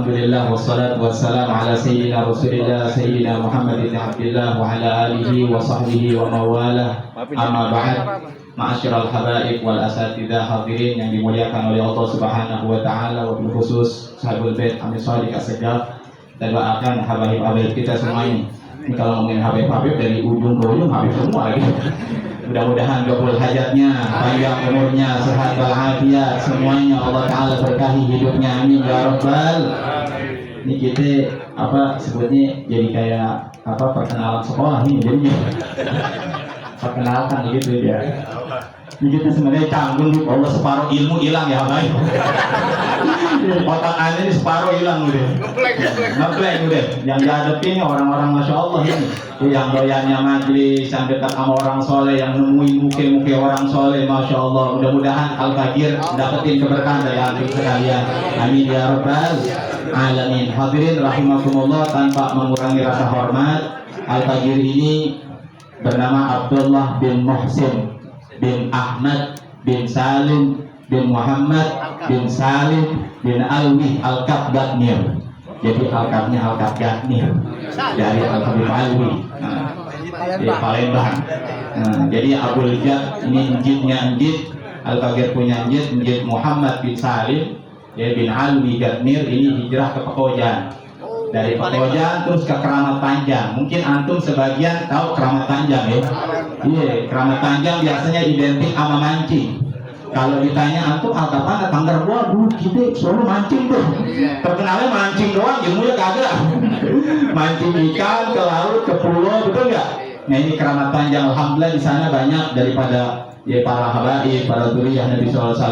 Alhamdulillah wassalatu wassalamu ala sayyidina Rasulillah sayyidina Muhammad bin Abdullah wa ala alihi wa sahbihi wa mawalah. Amma ba'd. Ma'asyiral habaib wal asatidzah hadirin yang dimuliakan oleh Allah Subhanahu wa taala, wa bil khusus sahabul bait Amin Shadiq As-Sajjad, dan doakan habaib-habaib kita semuanya. Ini kalau ngomongin habaib-habaib dari ujung ke ujung habib semua lagi. Mudah-mudahan kabul hajatnya, panjang umurnya, sehat walafiat, semuanya Allah Ta'ala berkahi hidupnya, amin ya rabbal. Ini kita sebutnya jadi kayak perkenalan sekolah ini jadinya. Perkenalkan gitu ya. Ini kita sebenarnya canggung gitu, Allah separuh ilmu hilang ya baik. Otak anda ini separuh hilang gitu. Ngebleng udah. Yang dihadapin orang-orang masya Allah ini. Yang doyannya majlis, yang dekat sama orang soleh, yang nemuin muka-muka orang soleh, masya Allah. Mudah-mudahan Al-Fakir dapetin keberkahan dari hati sekalian. Amin ya rabbal alamin. Hadirin rahimakumullah, tanpa mengurangi rasa hormat, Al-Fakir ini bernama Abdullah bin Muhsin bin Ahmad bin Salim bin Muhammad bin Salim bin Alwi Al-Kabgatnir. Jadi Al-Kabnya Al-Kabgatnir dari Al-Habib Alwi di Palembang. Jadi Abdul Jad ini njitnya njit, Al-Fakir punya njit Muhammad bin Salim bin Alwi Gatnir. Ini hijrah ke Pekojan, dari Pekojan terus ke Keramat Panjang. Mungkin antum sebagian tahu Keramat Panjang ya. Iya, Keramat Panjang biasanya identik sama mancing. Kalau ditanya antum apa Tanggar, waduh kita selalu mancing tuh. Terkenalnya mancing doang, ilmunya kagak. Mancing ikan ke laut, ke pulau, betul nggak? Nah ini Keramat Panjang, alhamdulillah di sana banyak daripada ya para habaib, para dzurriyyah Nabi SAW.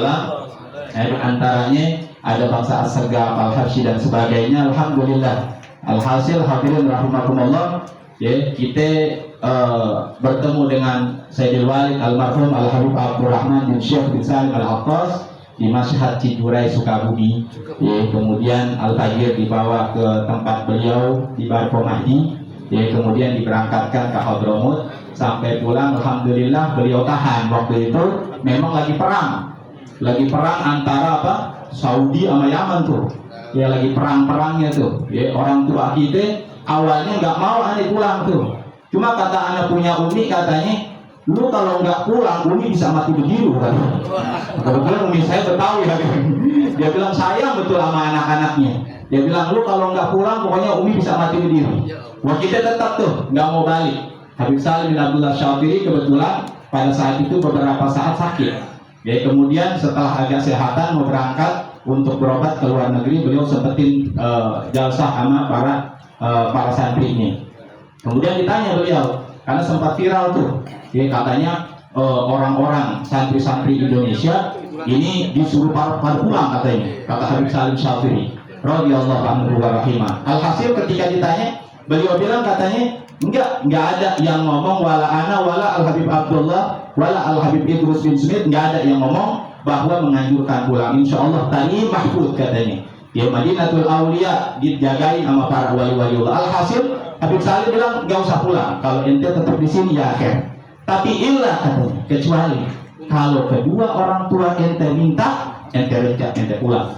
Di antaranya ada bangsa As-Sergap, Al-Habsyi dan sebagainya. Alhamdulillah. Alhasil hadirin rahimakumullah, ya kita bertemu dengan Sayyidil Walid almarhum Al-Habib Abdurrahman bin Syekh bin Salim Al-Attas di Masyhad Cijurai Sukabumi. Ya, kemudian Al-Fakir dibawa ke tempat beliau di Barpo Mahdi. Ya, kemudian diberangkatkan ke Hadramut. Sampai pulang alhamdulillah beliau tahan. Waktu itu memang lagi perang antara Saudi sama Yaman tuh. Ya lagi perang-perangnya tuh. Ya, orang tua kita awalnya nggak mau aneh pulang tuh. Cuma kata anak punya Umi, katanya, lu kalau nggak pulang Umi bisa mati berdiri. Kebetulan Umi saya Betawi ya. Dia bilang sayang betul sama anak-anaknya. Dia bilang lu kalau nggak pulang pokoknya Umi bisa mati berdiri. Wah kita tetap tuh nggak mau balik. Habib Salim bin Abdullah Syafiri kebetulan pada saat itu beberapa saat sakit. Ya, kemudian setelah agak sehatan mau berangkat untuk berobat ke luar negeri, beliau sempetin jalsah sama para santri ini. Kemudian ditanya beliau, karena sempat viral tuh, ya, katanya orang-orang santri-santri Indonesia ini disuruh pada pulang katanya, kata Habib Salim Syafiri radhiyallahu anhu wa rahimah. Alhasil ketika ditanya, beliau bilang katanya enggak ada yang ngomong wala ana wala Al-Habib Abdullah wala Al-Habib Idrus bin Smith, enggak ada yang ngomong bahwa menganjurkan pulang. Insyaallah tadi mahfud katanya. Ya Madinatul Aulia dijagain sama para wali-wali Allah. Alhasil Habib Salim bilang enggak usah pulang. Kalau ente tetap di sini ya akhir. Tapi ilah katanya, kecuali kalau kedua orang tua ente minta, ente rejak, ente pulang.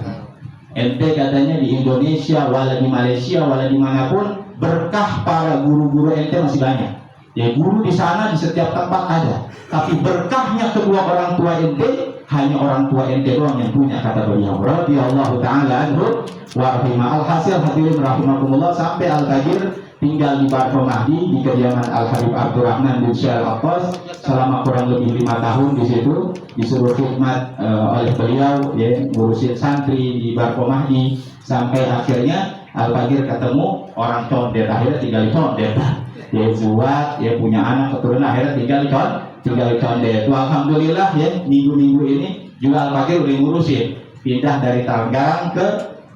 Ente katanya di Indonesia, wala di Malaysia, wala dimanapun, berkah para guru-guru ente masih banyak. Ya guru di sana di setiap tempat ada. Tapi berkahnya kedua orang tua ente hanya orang tua ente doang yang punya, kata beliau radhiyallahu taala anhu wa rahimah. Alhasil hadirin rahimakumullah, sampai Al-Fakir tinggal di Barpo Mahdi di kediaman Al-Habib Abdurrahman bin Syekh Al-Attas selama kurang lebih 5 tahun. Di situ disuruh khidmat oleh beliau, ya, ngurusin santri di Barpo Mahdi sampai akhirnya Al-Fakir ketemu orang condet, akhirnya tinggal di condet. Ya buat, ya punya anak keturunan, akhirnya tinggal di condet. Alhamdulillah ya, minggu-minggu ini juga Al-Fakir udah ngurusin pindah dari Tangerang ke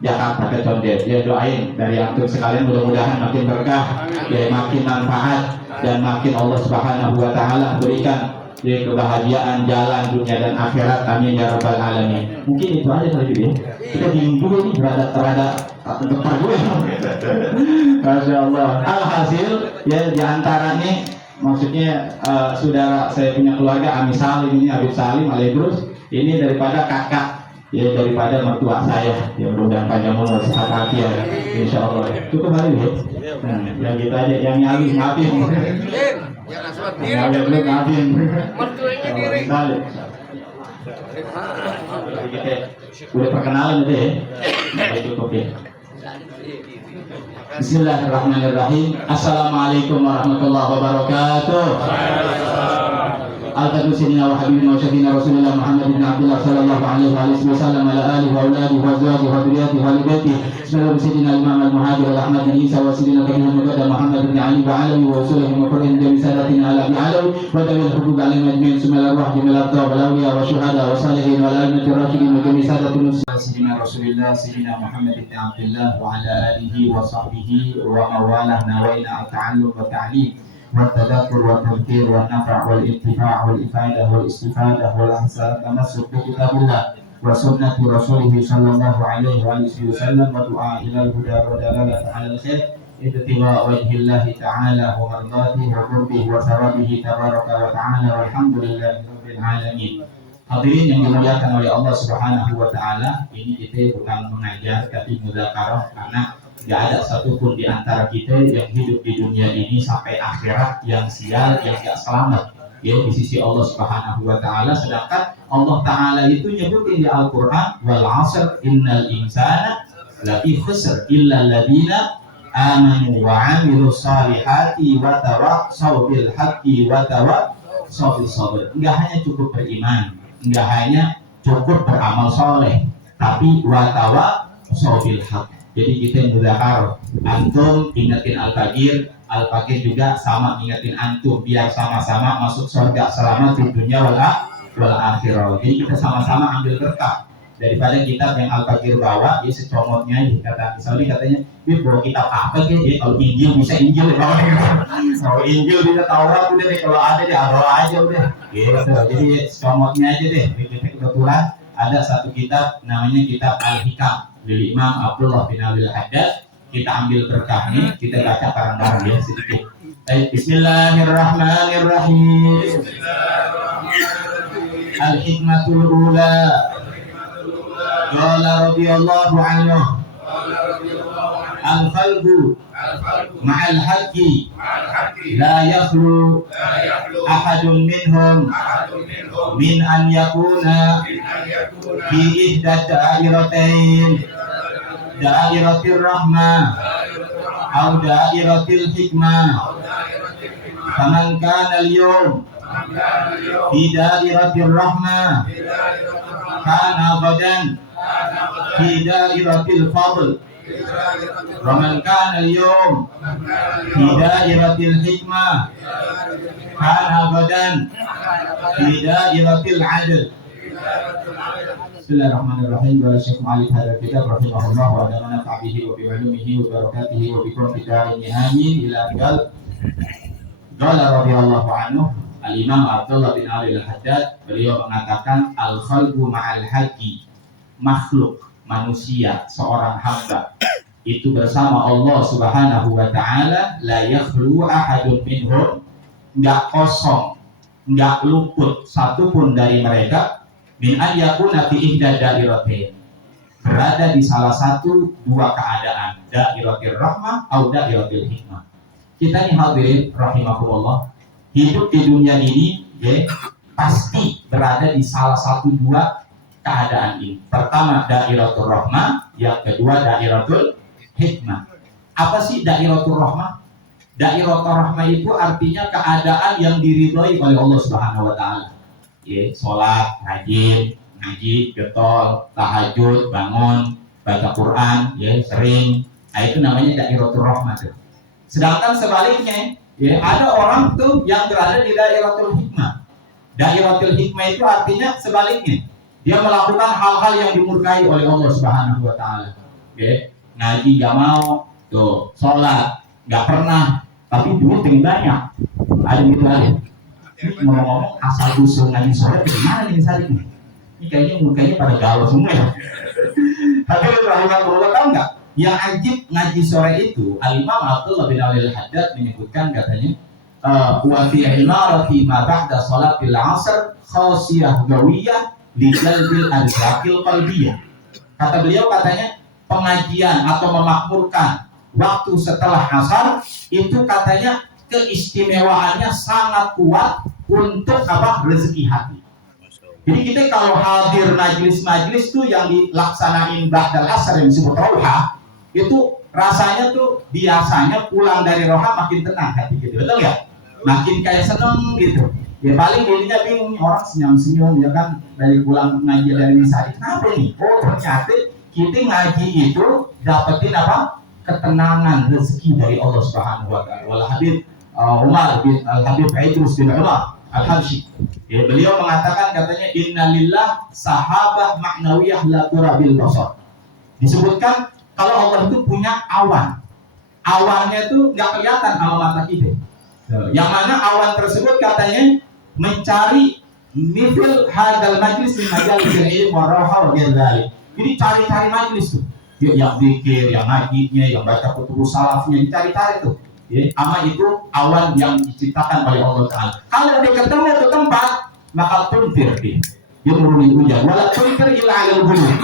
Jakarta ke Condet. Ya doain dari antum sekalian, mudah-mudahan makin berkah, ya makin manfaat, dan makin Allah Subhanahu wa taala berikan ya kebahagiaan jalan dunia dan akhirat, amin ya rabbal alamin. Mungkin itu aja kali ya. Kita bingung juga nih terhadap tempat gue. Masya Allah. Alhasil ya diantaranya maksudnya saudara saya punya keluarga Ami Salim ini, Habib Salim Al-Idrus ini daripada kakak ya daripada mertua saya. Ya mudah-mudahan panjang umur sehat kaki ya, insya Allah. Cukup kali ya. Yang kita aja yang nyali ngapin. Yang nyali ngapin. Mertuanya diri. Kita udah perkenalan udah ya. Cukup ya. Bismillahirrahmanirrahim. Assalamualaikum warahmatullahi wabarakatuh. Al-Fatihah Sayyidina wa Habibina wa Syafiina Rasulullah Muhammad bin Abdullah sallallahu alaihi wa sallam ala alihi wa auladihi wa azwajihi wa dhurriyyatihi wa alihi. Bismillah Sayyidina Imam al-Muhajir al-Ahmad bin Isa wa Sayyidina Kabir Muqaddam Muhammad bin Ali wa alawi wa usulihim wa qur'in jami sadatina ala bi alawi wa tawil hubub alim ajmin sumala ruh jamil abdal wal awliya wa syuhada wa salihin wa al-aimati rasyidin wa jami sadatin Sayyidina Rasulullah Sayyidina Muhammad bin Abdullah wa ala alihi wa sahbihi wa mawalah nawaina at-ta'allum wa ta'lim والتذكر والتذكير والنفع والانتفاع والإفادة والاستفادة والإحسان تمسك بكتاب الله وسنة رسوله صلى الله عليه وسلم ودعاء إلى الهدى والدلالة على الخير ابتغاء وجه الله تعالى ومرضاته وقربه وثوابه تبارك وتعالى والحمد لله رب العالمين. Hadirin yang dimuliakan oleh Allah Subhanahu wa taala, ini kita bukan mengajar tapi mudzakarah karena tidak ada satupun di antara kita yang hidup di dunia ini sampai akhirat yang sial, yang tidak selamat ya di sisi Allah Subhanahu wa taala. Sedangkan Allah taala itu nyebutin di Al-Qur'an wal 'asr innal insana lafi khusr illa alladziina amanu wa 'amilus shalihati wa tawassaw bil haqqi wa tawassaw bis sabr. Enggak hanya cukup beriman, enggak hanya cukup beramal soleh, tapi wa tawassaw bil haqq. Jadi kita mudzakarah, antum ingetin Al-Fajir, Al-Fajir juga sama ingetin antum biar sama-sama masuk surga selamat di dunia wal akhirah. Jadi kita sama-sama ambil berkah daripada kitab yang Al-Fajir bawa, ya secomotnya kata misalnya katanya, "Wih, bawa kitab apa sih? Ya, kalau Injil bisa Injil bawa." Kalau Injil bisa Taurat udah deh, kalau ada deh bawa aja udah. Gitu. Jadi secomotnya aja deh. Kebetulan ada satu kitab namanya kitab Al-Hikam dari Imam Abdullah bin Al-Haddad. Kita ambil berkahnya, kita baca bareng-bareng ya sedikit. Bismillahirrahmanirrahim. Al-hikmatul ula. Qala radhiyallahu anhu. Al-khalqu ma'al haqqi la yakhlu ahadun minhum min an yakuna fi ihda da'iratain da'iratir rahmah aw da'iratil hikmah. Faman kana al-yawm fi da'iratir rahmah kana ghadan fi da'iratil fadl. Waman kana al-yawm fi da'iratil hikmah kana ghadan fi da'iratil 'adl. Bismillahirrahmanirrahim. Wa syaikhum alif hadal kitab rahimahullah wa adamana fa'bihi wa bi'ulumihi wa barakatihi wa bikum fidarini amin ila aqal. Qala radhiyallahu anhu Al-Imam Abdullah bin Ali Al-Haddad, beliau mengatakan al-khalqu ma'al haqqi, makhluk manusia seorang hamba itu bersama Allah Subhanahu wa taala la yakhlu ahadun minhum, enggak kosong, enggak luput satupun dari mereka min an yakuna fi ihda da'iratain, berada di salah satu dua keadaan, da'iratir rahmah atau da'iratil hikmah. Kita nih hadirin rahimakumullah, hidup di dunia ini ya, pasti berada di salah satu dua keadaan ini. Pertama da'iratul rahmah, yang kedua da'iratul hikmah. Apa sih da'iratul rahmah? Da'iratul rahmah itu artinya keadaan yang diridhoi oleh Allah Subhanahu wa taala. Ya, salat, rajin, ngaji, getol, tahajud, bangun, baca Quran, ya, sering. Nah, itu namanya da'iratul rahmah tuh. Sedangkan sebaliknya, ya, ada orang tuh yang berada di da'iratul hikmah. Da'iratul hikmah itu artinya sebaliknya. Dia melakukan hal-hal yang dimurkai oleh Allah Subhanahu wa taala. Ya, ngaji gak mau, tuh, sholat gak pernah, tapi duit yang banyak. Ada gitu aja. Ini ngomong-ngomong asal usul ngaji sholat gimana nih saat ini? Ini kayaknya mukanya pada galau semua ya. Tapi rahimahullah tahu nggak? Yang ajib ngaji sore itu, Al-Imam Abdullah bin Al-Haddad menyebutkan katanya, wa fi imarati ma ba'da salatil 'asr khasiyah gawiyah lijalbil arzakil qalbiyah. Kata beliau katanya pengajian atau memakmurkan waktu setelah asar itu katanya keistimewaannya sangat kuat untuk apa? Rezeki hati. Jadi kita kalau hadir majlis-majlis tuh yang dilaksanain ba'dal asar yang disebut roha, itu rasanya tuh biasanya pulang dari roha makin tenang hati gitu, betul ya? Makin kayak seneng gitu. Ya paling dirinya bingung, orang senyum-senyum ya kan dari pulang ngaji dari misa. Kenapa nih? Oh ternyata kita ngaji itu dapetin apa? Ketenangan rezeki dari Allah Subhanahu wa taala. Wal Habib Umar bin Al-Habib Idrus bin Umar Al-Habsyi. Ya, beliau mengatakan katanya innalillah sahabah ma'nawiyah la turabil basar. Disebutkan kalau Allah itu punya awan. Awannya itu nggak kelihatan sama mata kita. Yang mana awan tersebut katanya mencari mithil hadal majlis di majalis ilmu waraha wa dzalik. Jadi cari-cari majlis tuh. Yang zikir, yang ngajinya, yang baca kutubus salafnya dicari-cari tuh. Ya, ama itu awan yang diciptakan oleh Allah Ta'ala. Kalau dia ketemu ke tempat, maka tunfir dia. Dia menurunin hujan. Wala tunfir ila alal ghulub.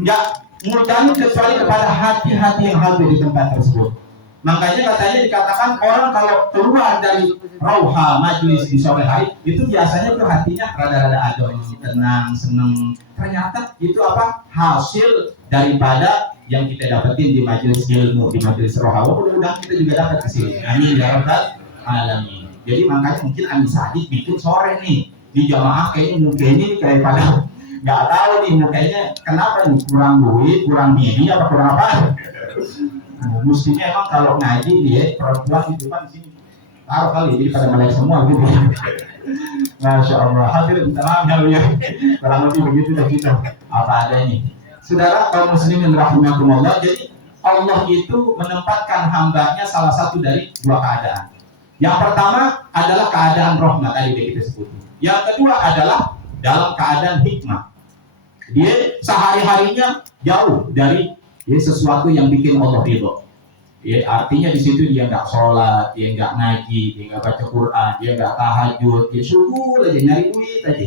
Enggak menghujan kecuali kepada hati-hati yang hadir di tempat tersebut. Makanya katanya dikatakan orang kalau keluar dari rauha majlis di sore hari itu biasanya tuh hatinya rada-rada adem, tenang, seneng. Ternyata itu apa? Hasil daripada yang kita dapetin di majelis ilmu, di majelis roha. Mudah-mudahan kita juga dapat ke sini. Amin ya rabbal alamin. Jadi makanya mungkin Ani Sadik bikin sore nih di jamaah kayaknya mukanya kayak pada nggak tahu nih mukanya kenapa nih, kurang duit, kurang diri apa kurang apa? Mestinya emang kalau ngaji dia perempuan itu kan di sini taruh kali jadi pada melek semua gitu. Masya Allah. Hadirin salam ya. Kurang lebih begitu dah kita apa adanya. Saudara kaum muslimin rahimakumullah, jadi Allah itu menempatkan hambanya salah satu dari dua keadaan. Yang pertama adalah keadaan rahmat tadi kita sebut. Yang kedua adalah dalam keadaan hikmah. Dia sehari-harinya jauh dari sesuatu yang bikin Allah ridho. Ya, artinya di situ dia nggak sholat, dia nggak ngaji, dia nggak baca Quran, dia nggak tahajud, dia subuh aja nyari duit aja,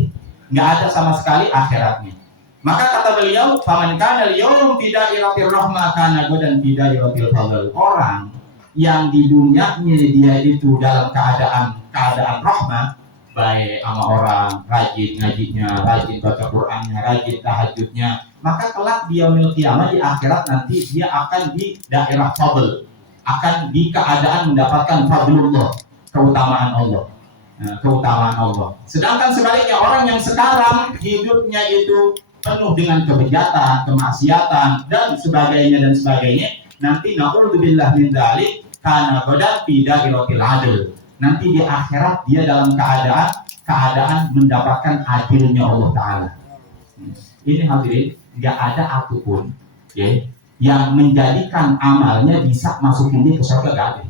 nggak ada sama sekali akhiratnya. Maka kata beliau, faman kana al-yawm fi dairatir rahmah kana godan fi dairatil fadl. Orang yang di dunianya dia itu dalam keadaan rahmah, baik sama orang, rajin ngajinya, rajin baca Qur'annya, rajin tahajudnya, maka kelak di yaumil qiyamah di akhirat nanti dia akan di daerah fadl, akan di keadaan mendapatkan fadlullah, keutamaan Allah. Nah, keutamaan Allah. Sedangkan sebaliknya orang yang sekarang hidupnya itu penuh dengan kebejatan, kemaksiatan dan sebagainya, nanti na'udzubillah min dzalik kana godan fi dairatil adl. Nanti di akhirat dia dalam keadaan mendapatkan adilnya Allah Ta'ala. Ini hadirin, nggak ada apapun ya, yang menjadikan amalnya bisa masukin dia ke surga, gak ada.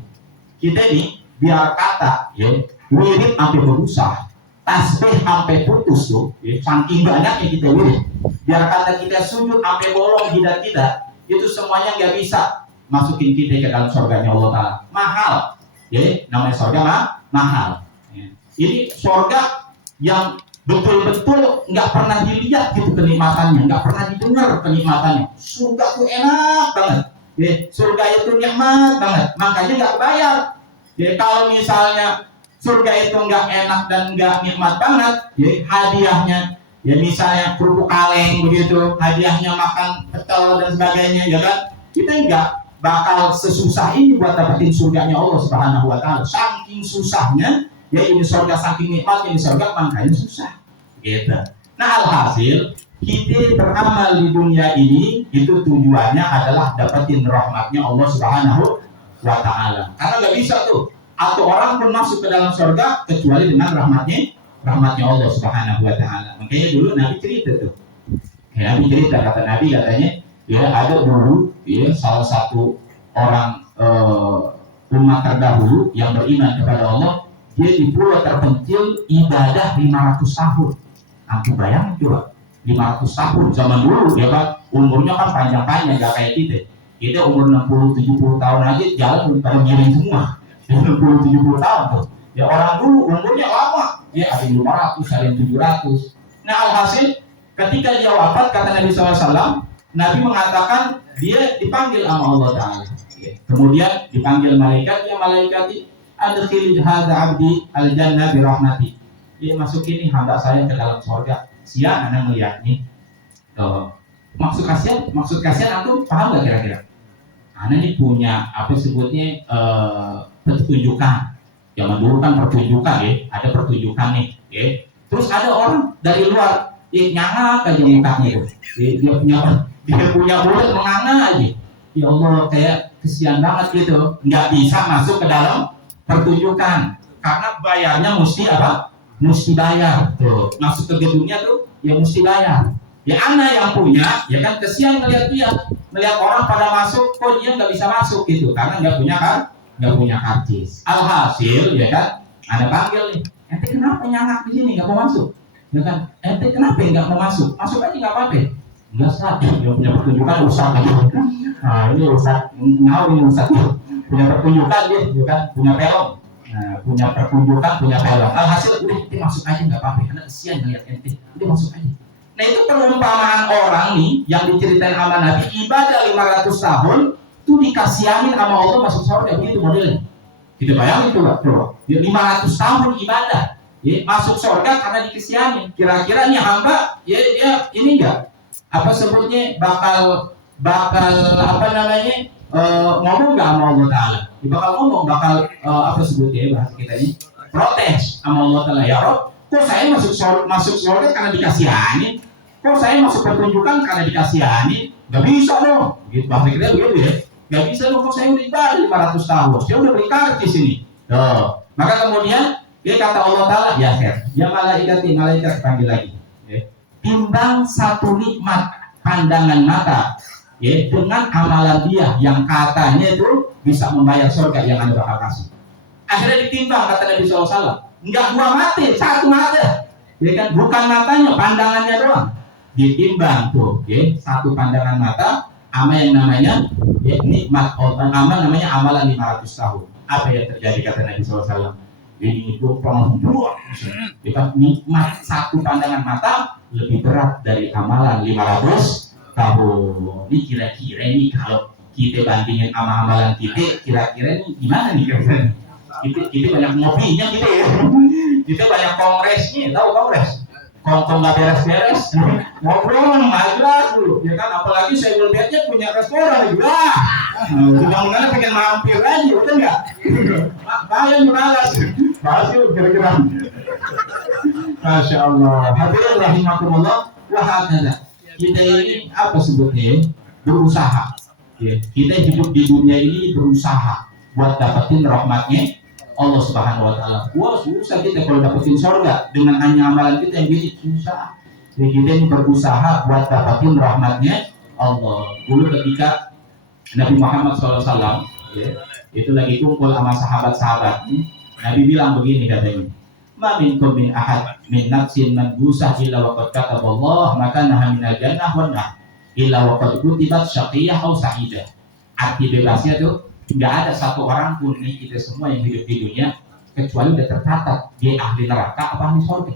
Kita ini biar kata ya, wirid sampai berusaha, tasbih sampai putus tuh ya, saking banyaknya kita wirid. Biar kata kita sujud sampai bolong jidat kita, itu semuanya nggak bisa masukin kita ke dalam surganya Allah Ta'ala. Mahal. Ya, namanya surga mahal. Ya. Ini surga yang betul-betul nggak pernah dilihat gitu kenikmatannya, nggak pernah didengar kenikmatannya. Surga tuh enak banget. Ya, surga itu nikmat banget. Makanya nggak bayar. Ya, kalau misalnya surga itu nggak enak dan nggak nikmat banget, ya, hadiahnya, ya misalnya kerupuk kaleng begitu, hadiahnya makan pecel dan sebagainya, ya kan? Kita nggak bakal sesusah ini buat dapetin surganya Allah Subhanahu wa Ta'ala. Saking susahnya, ya ini surga, saking nikmatnya ini surga, makanya susah. Gitu. Nah alhasil, kita beramal di dunia ini itu tujuannya adalah dapetin rahmatnya Allah Subhanahu wa Ta'ala. Karena nggak bisa tuh, atau orang pun masuk ke dalam surga kecuali dengan rahmatnya Allah Subhanahu wa Ta'ala. Makanya dulu Nabi cerita tuh. Ya, Nabi cerita, kata Nabi katanya, ya ada dulu ya salah satu orang umat terdahulu yang beriman kepada Allah, dia di pulau terpencil ibadah 500 tahun. Aku bayangin coba 500 tahun zaman dulu ya kan, umurnya kan panjang-panjang gak kayak kita. Kita umur 60-70 tahun aja jalan pada giring semua. 60-70 tahun tuh. Ya orang dulu umurnya lama, ya ada 500, ada yang 700. Nah alhasil Ketika dia wafat, kata Nabi SAW, Nabi mengatakan dia dipanggil sama Allah Ta'ala. Kemudian dipanggil malaikat, ya malaikat, adkhil hadza abdi al-jannah birahmati. Dia masukin nih hamba saya ke dalam surga. Siang Anda melihat nih. Maksud kasihan aku paham gak kira-kira? Anda ini punya apa sebutnya pertunjukan. Zaman dulu kan pertunjukan ya, ada pertunjukan nih, ya. Terus ada orang dari luar, nyangak aja mukanya itu. Dia punya mulut menganga aja. Ya Allah, kayak kesian banget gitu. Nggak bisa masuk ke dalam pertunjukan karena bayarnya mesti apa? Mesti bayar. Tuh, masuk ke gedungnya tuh ya mesti bayar. Ya anak yang punya, ya kan kesian melihat dia, melihat orang pada masuk, kok dia nggak bisa masuk gitu karena nggak punya karcis. Alhasil, ya kan, ada panggil nih, ente kenapa nyangak di sini nggak mau masuk? Ya kan, ente kenapa nggak mau masuk? Masuk aja nggak apa-apa. Enggak Ustaz, dia punya pertunjukan Ustaz aja. Nah ini Ustaz, ini Ustaz punya pertunjukan dia, ya kan, punya film. Nah, punya pertunjukan, punya film. Alhasil, udah ente masuk aja nggak apa-apa, karena kesian ngeliat ente, udah masuk aja. Nah itu perumpamaan orang nih yang diceritain sama Nabi, ibadah 500 tahun itu dikasihanin sama Allah masuk surga, begitu modelnya. Kita bayangin coba. 500 tahun ibadah, ya, masuk surga karena dikasihanin. Kira-kira nih hamba, ya ini enggak apa sebutnya bakal apa namanya ngomong nggak sama Allah Taala? Bakal ngomong, apa sebutnya bahasa kita ini protes sama Allah Taala. Ya Rob, kok saya masuk surga karena dikasihani? Kok saya masuk pertunjukan karena dikasihani? Gak bisa dong. Gitu, bahasa kita begitu ya. Gak bisa dong, kok saya udah ibadah 500 tahun. Saya udah beri karcis ini. Maka kemudian dia kata Allah Ta'ala, ya Her, ya malaikat panggil lagi. Ya. Timbang satu nikmat pandangan mata, ya, dengan amalan dia yang katanya itu bisa membayar surga yang Anda bakal kasih. Akhirnya ditimbang, kata Nabi SAW. Enggak dua mata, satu mata. Ya kan, bukan matanya, pandangannya doang. Ditimbang tuh, ya, satu pandangan mata, ama yang namanya ya, nikmat amal namanya amalan 500 tahun. Apa yang terjadi kata Nabi SAW? Ini itu penghuburan. Ya, nikmat satu pandangan mata lebih berat dari amalan 500 tahun. Ini kira-kira ini kalau kita bandingin sama amalan kita, kira-kira ini gimana nih kira-kira? Kita banyak ngopinya kita ya. Kita banyak kongresnya, tahu kongres? Kongkong nggak beres-beres, ngobrol nggak jelas dulu, ya kan? Apalagi saya belum lihatnya punya restoran juga. Mudah-mudahan pengen mampir aja, betul nggak? Bayar dibalas, yuk kira-kira. Masya Allah. Hadirin rahimakumullah, wahakala. Kita ini apa sebutnya? Berusaha. Ya, kita hidup di dunia ini berusaha buat dapetin rahmatnya Allah Subhanahu wa Ta'ala. Wah, susah kita kalau dapetin surga dengan hanya amalan kita yang gini, susah. Jadi kita ini berusaha buat dapetin rahmatnya Allah. Dulu ketika Nabi Muhammad SAW, ya, itu lagi kumpul sama sahabat-sahabat, Nabi bilang begini katanya, ma minkum min ahad min nafsin manbusah illa waqad kataballah maka naha minal jannah wan nar illa waqad kutibat syaqiyah aw sa'idah. Arti bebasnya tuh tidak ada satu orang pun nih kita semua yang hidup di dunia kecuali udah tercatat dia ahli neraka apa ahli surga.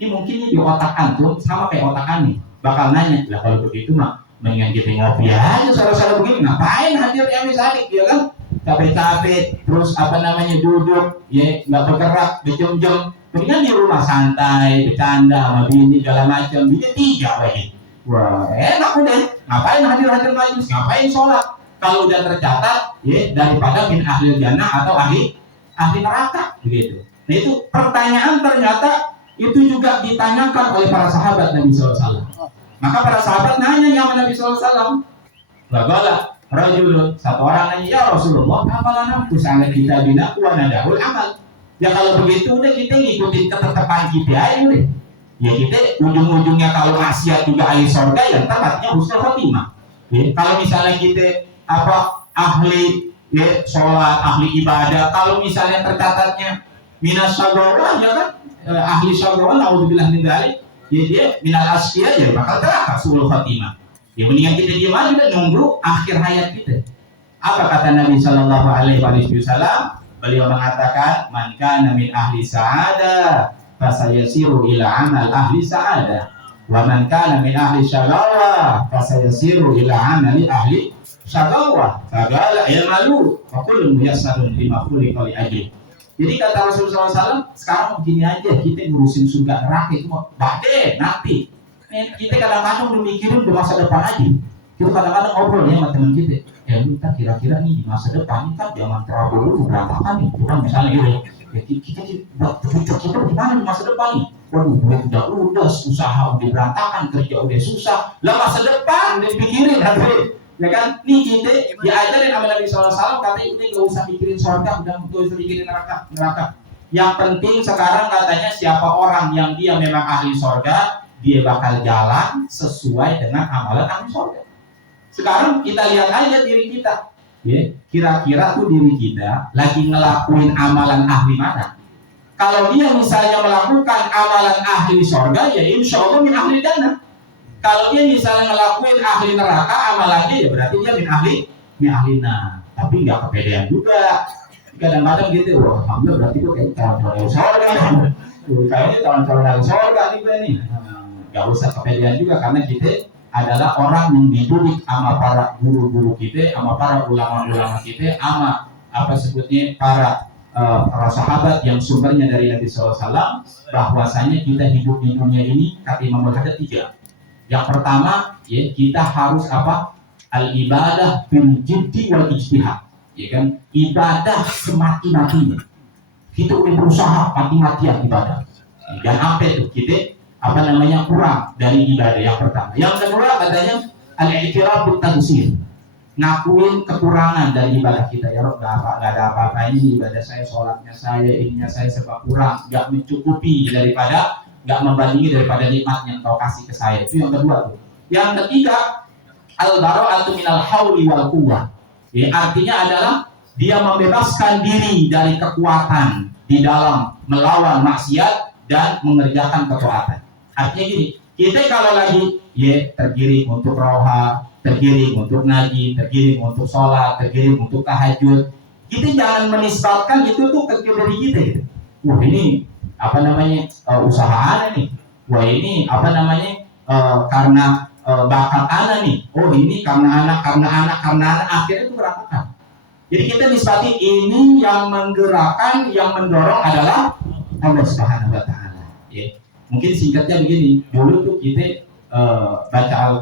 Ini mungkin di otak antum sama kayak otak aneh bakal nanya, lah kalau begitu mah mendingan kita ngopi aja sore-sore begini, ngapain hadir yang misalnya ya kan, capek-capek terus apa namanya duduk ya nggak bergerak berjam-jam, mendingan di rumah santai bercanda sama bini segala macam, bini 3 lagi, wah enak udah, ngapain hadir majlis, ngapain sholat kalau udah tercatat ya daripada min ahli jannah atau ahli neraka begitu. Nah itu pertanyaan ternyata itu juga ditanyakan oleh para sahabat Nabi SAW. Maka para sahabat nanya sama Nabi SAW. Bagalah rajulun, satu orang nanya, ya Rasulullah, apalah nafsu ala kita bina wa nadahul amal. Ya kalau begitu udah kita ngikutin ketetapan kita aja udah. Ya kita ujung-ujungnya kalau maksiat juga ahli surga ya tempatnya husnul khotimah. Ya, kalau misalnya kita ahli ya, sholat, ahli ibadah, kalau misalnya tercatatnya minas syagawah ya kan, ahli syagawah naudzubillah min dzalik, ya dia minal asya ya bakal teraka suul khatimah. Ya mendingan kita diam aja dan nunggu akhir hayat kita. Apa kata Nabi sallallahu alaihi wasallam? Beliau mengatakan, man kana min ahli sa'adah fasayasiru ila amal ahli sa'adah. Wa man kana min ahli syagawa fasayasiru ila amali ahli syagawa. Faqala ya'malu wa kullu muyassarun lima khuliqa li ajli. Jadi kata Rasulullah SAW, sekarang begini aja, kita ngurusin surga neraka itu bade nanti. Kita kadang-kadang udah mikirin di masa depan aja. Kita kadang-kadang ngobrol ya sama teman kita. Kita kira-kira nih di masa depan ini kan zaman terlalu berantakan nih. Bukan misalnya gitu. Ya, kita buat future kita gimana di masa depan nih? Waduh, duit udah ludes, usaha udah berantakan, kerja udah susah. Lah masa depan dipikirin hadirin. Ya kan, nih kita diajarin sama Nabi SAW katanya udah gak usah mikirin surga, udah gak usah mikirin neraka. Yang penting sekarang katanya siapa orang yang dia memang ahli surga, dia bakal jalan sesuai dengan amalan ahli surga. Sekarang kita lihat aja diri kita, ya, kira-kira tuh diri kita lagi ngelakuin amalan ahli mana? Kalau dia misalnya melakukan amalan ahli surga, ya insya Allah min ahli jannah. Kalau dia misalnya ngelakuin ahli neraka amalannya, ya berarti dia min ahli nah. Tapi nggak kepedean juga. Kadang-kadang gitu, wah alhamdulillah berarti gue kayak calon-calon surga. Kayaknya calon-calon dari surga nih. Nggak usah kepedean juga karena kita adalah orang yang dididik sama para guru-guru kita, sama para ulama-ulama kita, sama apa sebutnya para sahabat yang sumbernya dari Nabi SAW, bahwasanya kita hidup di dunia ini kata Imam Al-Haddad 3. Yang pertama, ya kita harus apa? Al-ibadah bil jiddi wal ijtihad. Ya kan? Ibadah semati-matinya. Kita udah berusaha mati-matian ibadah. Dan apa itu? Kita kurang dari ibadah yang pertama. Yang kedua katanya al-i'tiraf bit taqsir. Ngakuin kekurangan dari ibadah kita. Ya Rabb, enggak ada apa-apa ini ibadah saya, sholatnya saya, ininya saya serba kurang, enggak mencukupi daripada, enggak membandingi daripada nikmat yang Kau kasih ke saya. Itu yang kedua tuh. Yang ketiga, al-bara'atu minal hauli wal quwwah. Ya, artinya adalah dia membebaskan diri dari kekuatan di dalam melawan maksiat dan mengerjakan ketaatan. Artinya gini, kita kalau lagi ya tergiring untuk roha, tergiring untuk ngaji, tergiring untuk sholat, tergiring untuk tahajud, kita jangan menisbatkan itu tuh ke diri kita gitu. Wah ini usaha ana nih. Wah ini karena bakat ana nih. Oh ini karena anak, akhirnya itu berantakan. Jadi kita nisbati ini yang menggerakkan, yang mendorong adalah Allah Subhanahu Wa Taala. Ya. Mungkin singkatnya begini, dulu tuh kita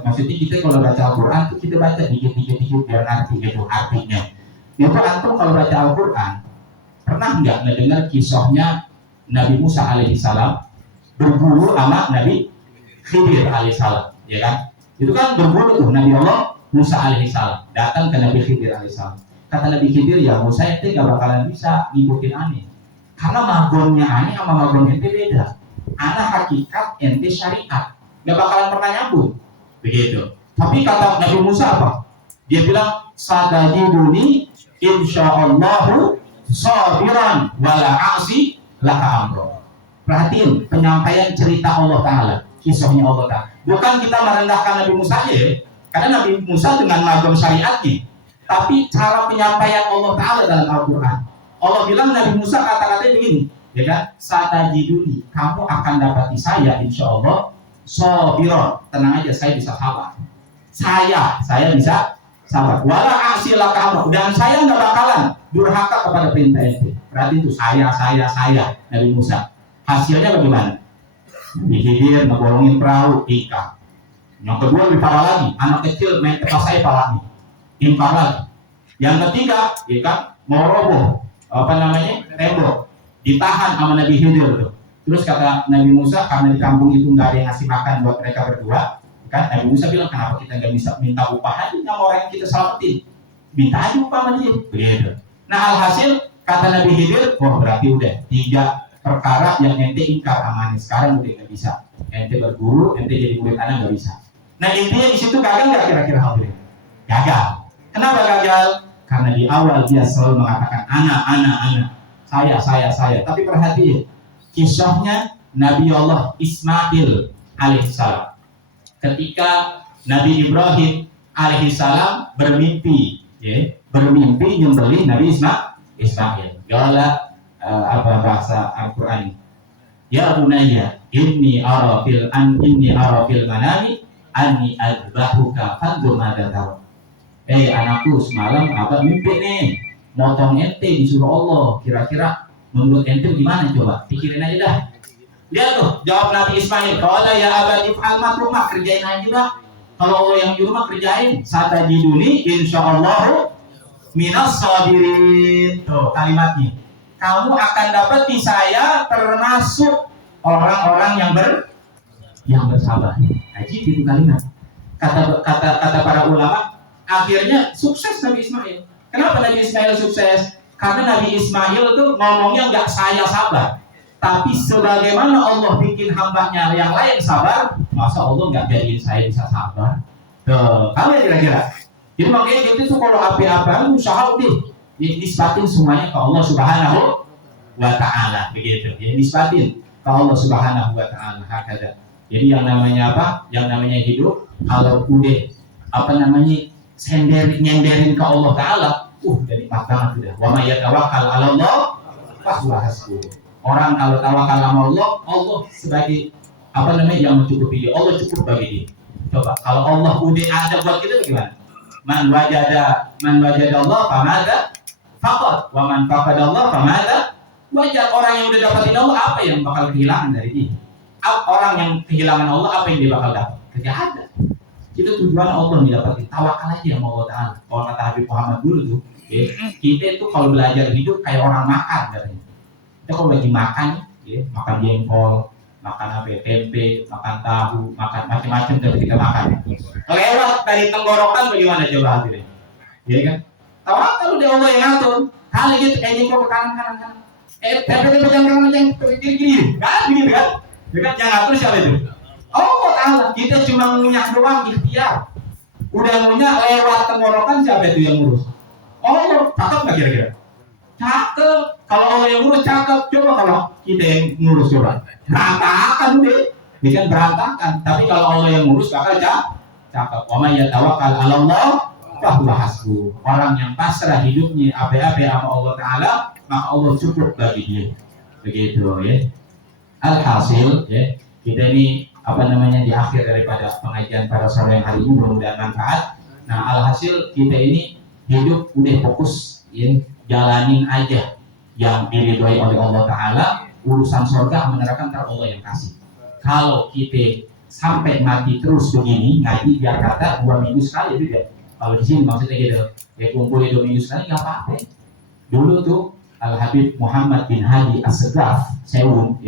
maksudnya kita kalau baca Al-Quran tuh kita baca dikit-dikit biar ngerti gitu artinya. Itu antum kalau baca Al-Quran pernah nggak mendengar kisahnya Nabi Musa alaihissalam berburu sama Nabi Khidir alaihissalam, ya kan? Itu kan berburu tuh Nabi Allah Musa alaihissalam datang ke Nabi Khidir alaihissalam. Kata Nabi Khidir, ya Musa itu nggak bakalan bisa ngikutin aneh, karena magonnya aneh sama magon ente beda. Anak hakikat ente syariat, nggak bakalan pernah nyambung begitu. Tapi kata Nabi Musa apa? Dia bilang satajiduni insyaallahu sabiran wala a'si laka amro. Perhatiin penyampaian cerita Allah Ta'ala, kisahnya Allah Ta'ala. Bukan kita merendahkan Nabi Musa ya, karena Nabi Musa dengan magam syariatnya, tapi cara penyampaian Allah Ta'ala dalam Al-Quran. Allah bilang Nabi Musa kata-katanya begini, ya kan? Satajiduni, kamu akan dapati saya insya Allah sabiran, tenang aja saya bisa sabar. Saya bisa sabar. Wala asilaka amro, dan saya nggak bakalan durhaka kepada perintah itu. Berarti itu saya Nabi Musa. Hasilnya bagaimana? Dihidir, ngegolongin perahu, ikan. Yang kedua lebih parah lagi, anak kecil main kepas saya palanya, impar lagi. Yang ketiga, ya kan, mau roboh tembok, ditahan sama Nabi Khidir tuh. Terus kata Nabi Musa, karena di kampung itu nggak ada yang ngasih makan buat mereka berdua, kan Nabi Musa bilang, kenapa kita nggak bisa minta upah aja sama orang yang kita selamatin, minta aja upah sama dia, begitu. Nah alhasil kata Nabi Khidir, oh berarti udah 3 perkara yang ente ingkar amani, sekarang udah nggak bisa. Ente berguru, ente jadi murid anak nggak bisa. Nah intinya di situ gagal nggak kira-kira hadirin? Gagal. Kenapa gagal? Karena di awal dia selalu mengatakan anak, saya. Tapi perhatiin kisahnya Nabi Allah Ismail alaihissalam. Ketika Nabi Ibrahim alaihissalam bermimpi nyembelih Nabi Ismail. Gala bahasa Al-Quran. ya bunayya inni ara fil manami anni azbahuka fanzur madza tara. Anakku, semalam abang mimpi nih motong ente disuruh Allah, kira-kira menurut ente gimana, coba pikirin aja dah. Lihat tuh jawab Nabi Ismail, qala ya abadi fa'al ma rumah, kerjain aja lah. Kalau Allah yang di rumah kerjain, satajiduni insyaallah minas sabirin. Tuh kalimatnya, kamu akan dapat di saya termasuk orang-orang yang bersabar. Haji itu kalimat. Kata para ulama, akhirnya sukses Nabi Ismail. Kenapa Nabi Ismail sukses? Karena Nabi Ismail tuh ngomongnya nggak saya sabar, tapi sebagaimana Allah bikin hambanya yang lain sabar, masa Allah nggak jadiin saya bisa sabar? Kamu ya kira-kira. Jadi makanya kita tuh kalau apa-apa usaha udah nisbatin semuanya ke Allah Subhanahu wa Ta'ala, begitu. Ya nisbatin ke Allah Subhanahu wa Ta'ala. Hakada. Jadi yang namanya apa? Yang namanya hidup kalau udah nyenderin ke Allah Ta'ala, jadi banget sudah. Wa may yatawakkal 'ala Allah fa huwa hasbuh. Orang kalau tawakal sama Allah, Allah sebagai yang mencukupi dia, Allah cukup bagi dia. Coba kalau Allah udah ada buat kita bagaimana? Man wajada Allah famada faqad wa man faqada Allah famada wajad. Orang yang udah dapatin Allah, apa yang bakal kehilangan dari dia? Orang yang kehilangan Allah, apa yang dia bakal dapat? Tidak ada. Itu tujuan Allah didapatin. Tawakal aja sama Allah Ta'ala. Kalau kata Habib Muhammad dulu tuh, kita itu kalau belajar hidup kayak orang makan katanya. Kita kalau lagi makan, makan jengkol, makan tempe, makan tahu, makan macam-macam dari kita makan. Lewat dari tenggorokan bagaimana coba hasilnya? Ya kan? Tawakal udah Allah yang ngatur. Kali gitu jengkol ke kanan. Tempe jangan gini. Kan begitu kan? Kan yang ngatur siapa itu? Allah Ta'ala. Kita cuma ngunyah doang, ikhtiar. Udah ngunyah lewat tenggorokan, siapa itu yang ngurus? Allah. Cakep nggak kira-kira? Cakep. Kalau Allah yang ngurus cakep. Coba kalau kita yang ngurus coba, berantakan deh. Ini kan berantakan. Tapi kalau Allah yang ngurus bakal cakep. Wa may yatawakkal 'ala Allah fa huwa hasbuh. Orang yang pasrah hidupnya apa-apa sama Allah Ta'ala, maka Allah cukup bagi dia. Begitu ya. Alhasil ya, kita ini di akhir daripada pengajian pada sore hari ini, mudah-mudahan manfaat. Nah, alhasil kita ini hidup udah fokus ya, jalanin aja yang diridhoi oleh Allah Ta'ala. Urusan surga menerangkan ntar Allah yang kasih. Kalau kita sampai mati terus begini ngaji biar kata 2 minggu sekali juga. Kalau di sini maksudnya gitu, ya kumpulin 2 minggu sekali nggak apa-apa. Dulu tuh Al Habib Muhammad bin Hadi As-Segaf Sewun,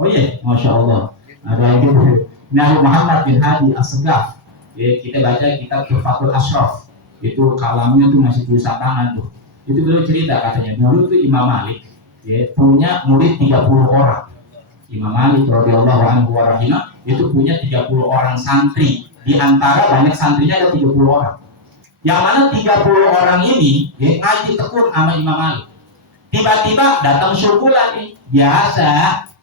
oh iya, masya Allah. Ada yang gitu. Nabi Muhammad bin Hadi As-Segaf. Kita baca kitab Tuhfatul Ashraf. Itu kalamnya tuh masih tulisan tangan tuh. Itu beliau cerita katanya dulu tuh Imam Malik punya murid 30 orang. Imam Malik radhiyallahu anhu wa rahimah itu punya 30 orang santri. Di antara banyak santrinya ada 30 orang. Yang mana 30 orang ini ngaji tekun sama Imam Malik. Tiba-tiba datang syukuran nih. Biasa,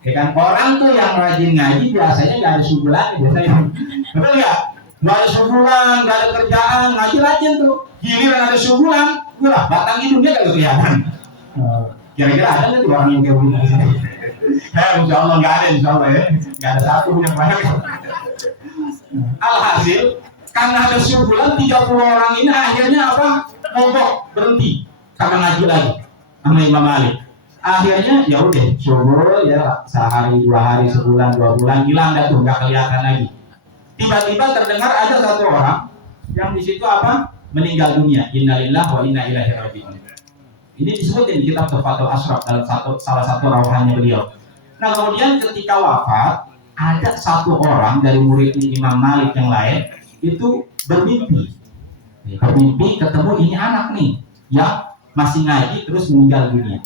ya kan, orang tuh yang rajin ngaji biasanya nggak ada syukuran biasanya. Betul nggak? Nggak ada syukuran, nggak ada kerjaan, ngaji rajin tuh. Giliran ada syukuran, batang hidungnya nggak kelihatan. Kira-kira ada nggak tuh orang yang kayak begini? Insya Allah nggak ada, insya Allah ya. Nggak ada satu yang banyak. Alhasil, karena ada syukuran 30 orang ini akhirnya apa? Mogok, berhenti karena ngaji lagi sama Imam Malik. Akhirnya ya udah syukur ya, sehari, 2 hari, sebulan, 2 bulan hilang dah tuh, nggak kelihatan lagi. Tiba-tiba terdengar ada satu orang yang di situ apa? Meninggal dunia. Innalillahi wa inna ilaihi raji'un. Ini disebutin kitab Tuhfatul Ashraf dalam salah satu rauhannya beliau. Nah, kemudian ketika wafat, ada satu orang dari murid Imam Malik yang lain itu bermimpi ketemu ini anak nih yang masih ngaji terus meninggal dunia.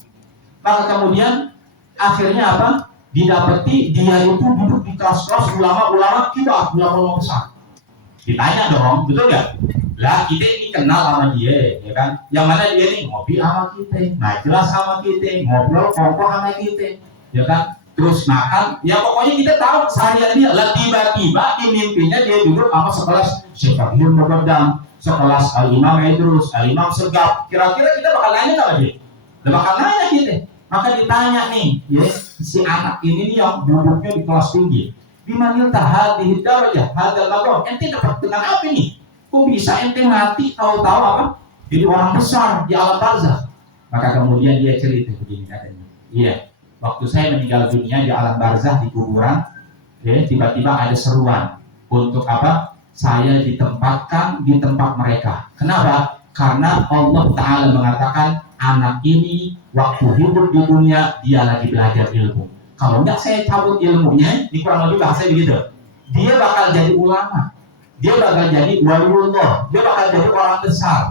Maka kemudian akhirnya apa? Didapati dia itu duduk di kelas-kelas ulama-ulama besar. Ditanya dong, betul nggak? Lah kita ini kenal sama dia, ya kan? Yang mana dia nih ngopi sama kita, jelas sama kita, ngobrol kongko sama kita, ya kan? Terus makan, ya pokoknya kita tahu seharian dia. Lah tiba-tiba di mimpinya dia duduk sama sekelas Syekh Fahir Muqaddam, sekelas Al-Imam Idrus, Al-Imam Segaf. Kira-kira kita bakal nanya nggak dia? Bakal nanya kita. Maka ditanya nih, ya, si anak ini nih yang duduknya di kelas tinggi. Bimanil tahadihid darajah, hadal maqam. Ente dapat dengan apa nih? Kok bisa ente mati tahu-tahu apa? Jadi orang besar di alam barzakh. Maka kemudian dia cerita begini katanya. Iya, waktu saya meninggal dunia di alam barzakh di kuburan, ya, tiba-tiba ada seruan untuk apa? Saya ditempatkan di tempat mereka. Kenapa? Karena Allah Ta'ala mengatakan anak ini waktu hidup di dunia dia lagi belajar ilmu. Kalau enggak saya cabut ilmunya, ini kurang lebih bahasa begitu. Dia bakal jadi ulama, dia bakal jadi waliullah, dia bakal jadi orang besar.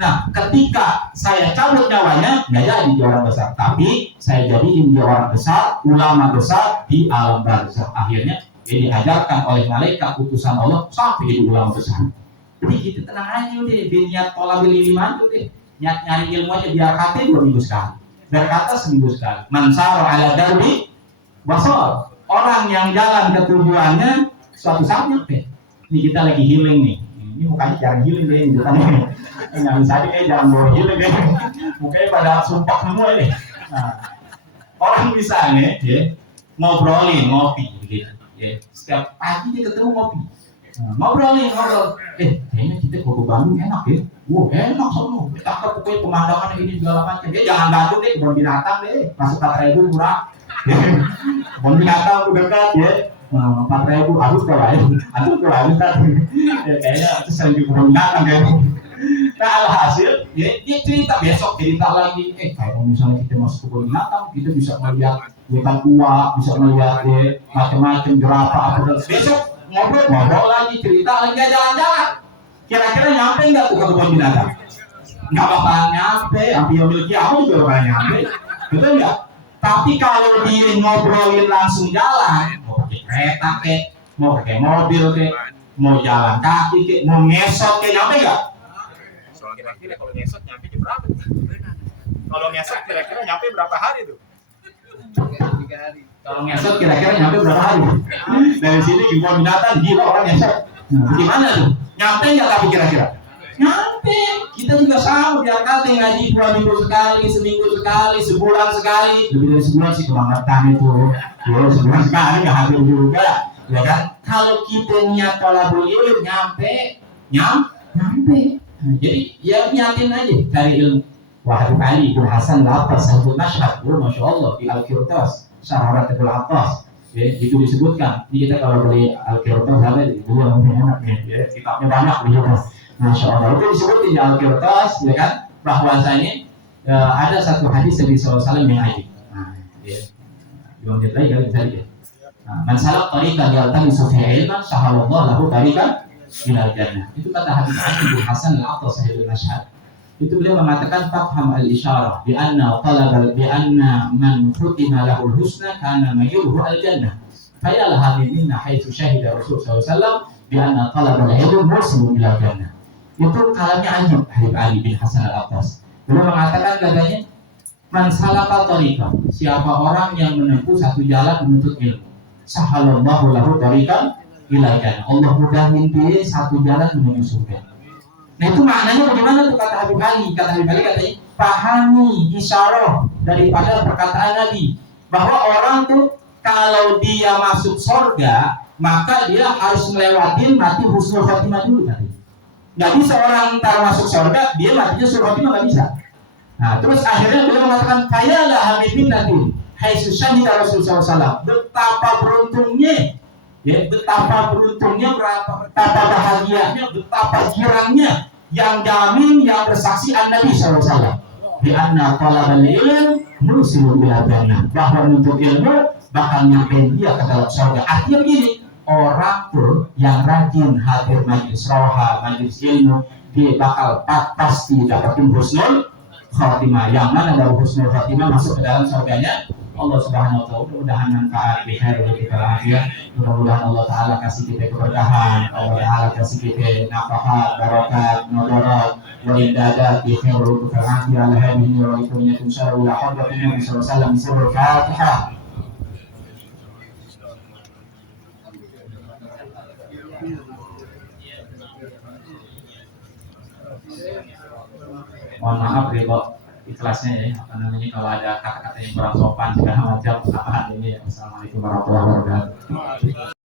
Nah, ketika saya cabut nyawanya, nggak jadi dia orang besar, tapi saya jadiin dia orang besar, ulama besar di alam barzakh. Akhirnya dia diajarkan oleh malaikat utusan Allah sampai jadi ulama besar. Jadi gitu, tenang aja udah, niat tolabil ilmi aja udah, niat nyari ilmu aja, biar kata 2 minggu sekali, biar kata seminggu sekali. Mansar ala darbi wasol, orang yang jalan ke tujuannya suatu saat nyampe. Ini kita lagi healing nih. Ini mukanya jarang healing deh, ini yang misalnya kayak jarang bawa healing deh, mukanya pada sumpah semua ini. Nah, orang misalnya, ya, ngobrolin, ngopi, gitu, ya, setiap pagi dia ketemu ngopi, ngobrol, kayaknya kita ke Bandung enak ya, enak semua, kita pokoknya pemandangan ini segala macam, ya jangan Bandung deh, kebun binatang deh, masuk 4.000 murah, kebun binatang tuh dekat ya. 4.000 harus kelain, harus kelain tadi. Ya kayaknya itu sering digunakan kayaknya. Nah alhasil, ya, dia cerita besok cerita lagi. Kalau misalnya kita masuk ke binatang, kita bisa melihat hutan tua, bisa melihat ya, macam-macam jerapah apa dan besok ngobrol lagi cerita lagi jalan-jalan. Kira-kira nyampe nggak tuh ke kebun binatang? Nggak bakal nyampe. Ambil milki aku juga bakal nyampe. Betul nggak? Tapi kalau dia ngobrolin langsung jalan, mau pakai kereta kek, mau pakai mobil kek, mau jalan kaki kek, mau ngesot kek, nyampe nggak? Kira-kira kalau ngesot nyampe di berapa? Kalau ngesot kira-kira nyampe berapa hari tuh? 3 hari. Kalau ngesot kira-kira nyampe berapa hari? Dari sini ke kebun binatang gila orang ngesot. Gimana tuh? Nyampe nggak tapi kira-kira? Nyampe. Kita juga sama, biar kata ngaji 2 minggu sekali, seminggu sekali, sebulan sekali. Lebih dari sebulan sih kebangetan itu. Sebulan sekali nggak hadir juga, ya kan? Kalau kita niat tolabul ilm nyampe. Nah, jadi ya niatin aja cari ilmu. Wahab Ali bin Hasan Al-Attas Sahibul Mashhad, masya Allah di Al-Qirtas, Syararatibul Attas. Ya, itu disebutkan. Ini kita kalau beli Al-Qirtas ada di dulu yang enak ya. Kitabnya banyak begitu. Masya Allah, itu disebut di Al-Qirtas, ya kan, bahwasanya ada satu hadis Nabi SAW yang ajib. Nah, ya, belum lagi kali bisa ya. Man salak tariqan yaltamisu fihi ilman, sahalallahu lahu tariqan ilal jannah. Itu kata hadis Abi Hasan Al-Attas Sahibul Mashhad. Itu beliau mengatakan fafham al-isyarah bi anna man khutima lahul husna kana mayyuhu al-jannah. Fayalah hadinna haitsu syahida Rasulullah SAW bi anna talabal ilm mursilun ila jannah. Itu kalamnya Ajib Habib Ali bin Hasan Al-Attas. Beliau mengatakan katanya, man salaka tariqan, siapa orang yang menempuh satu jalan menuntut ilmu, sahalallahu lahu tariqan ila jannah. Allah mudahin dia satu jalan menuju surga. Nah itu maknanya bagaimana tuh kata Habib Ali? Kata Habib Ali katanya, pahami isyarah daripada perkataan Nabi bahwa orang tuh kalau dia masuk surga maka dia harus melewatin mati husnul khotimah dulu katanya. Nggak bisa orang ntar masuk surga dia matinya husnul khotimah, nggak bisa. Nah terus akhirnya beliau mengatakan kayalah Habibin Nabi hai susahnya Rasulullah SAW. Betapa beruntungnya, ya, betapa beruntungnya, betapa bahagianya, betapa girangnya yang jamin, yang bersaksi Nabi SAW di anna talabal ilm mursilun ila jannah, bahwa menuntut ilmu bakal nyampein dia ke dalam surga. Artinya begini, orang tuh yang rajin hadir majlis roha, majlis ilmu, dia bakal pasti dapatin husnul khotimah. Yang mana dari husnul khotimah masuk ke dalam surganya Allah Subhanahu wa taala. Mudah-mudahan manfaat di khair wa barakah. Mudah-mudahan Allah taala kasih kita keberkahan, Allah taala kasih kita nafahat, barakat, mudarat, wa imdadat di khair wa barakah ala hadhihi wa ikunyakum syarru la hadratin Nabi sallallahu alaihi wasallam. Surah Fatihah. Mohon maaf ya Pak, ikhlasnya ya, apa namanya, kalau ada kata-kata yang kurang sopan segala macam, apa ini ya. Assalamualaikum warahmatullahi wabarakatuh.